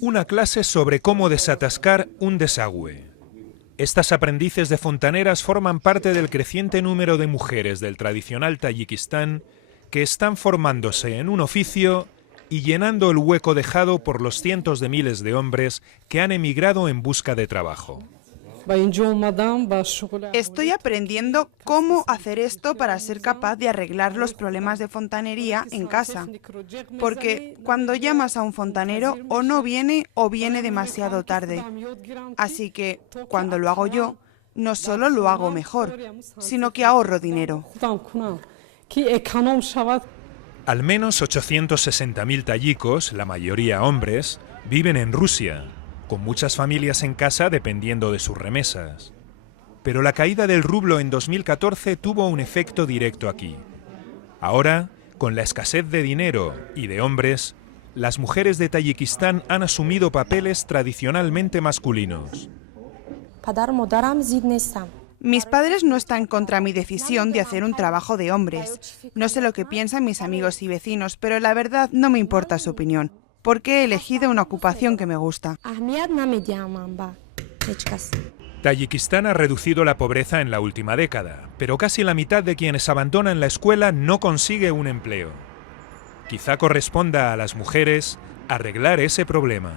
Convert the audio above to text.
Una clase sobre cómo desatascar un desagüe. Estas aprendices de fontaneras forman parte del creciente número de mujeres del tradicional Tayikistán que están formándose en un oficio y llenando el hueco dejado por los cientos de miles de hombres que han emigrado en busca de trabajo. Estoy aprendiendo cómo hacer esto para ser capaz de arreglar los problemas de fontanería en casa. Porque cuando llamas a un fontanero o no viene o viene demasiado tarde. Así que cuando lo hago yo, no solo lo hago mejor, sino que ahorro dinero. Al menos 860.000 tayikos, la mayoría hombres, viven en Rusia, con muchas familias en casa dependiendo de sus remesas. Pero la caída del rublo en 2014 tuvo un efecto directo aquí. Ahora, con la escasez de dinero y de hombres, las mujeres de Tayikistán han asumido papeles tradicionalmente masculinos. Mis padres no están contra mi decisión de hacer un trabajo de hombres. No sé lo que piensan mis amigos y vecinos, pero la verdad no me importa su opinión, porque he elegido una ocupación que me gusta. Tayikistán ha reducido la pobreza en la última década, pero casi la mitad de quienes abandonan la escuela no consigue un empleo. Quizá corresponda a las mujeres arreglar ese problema.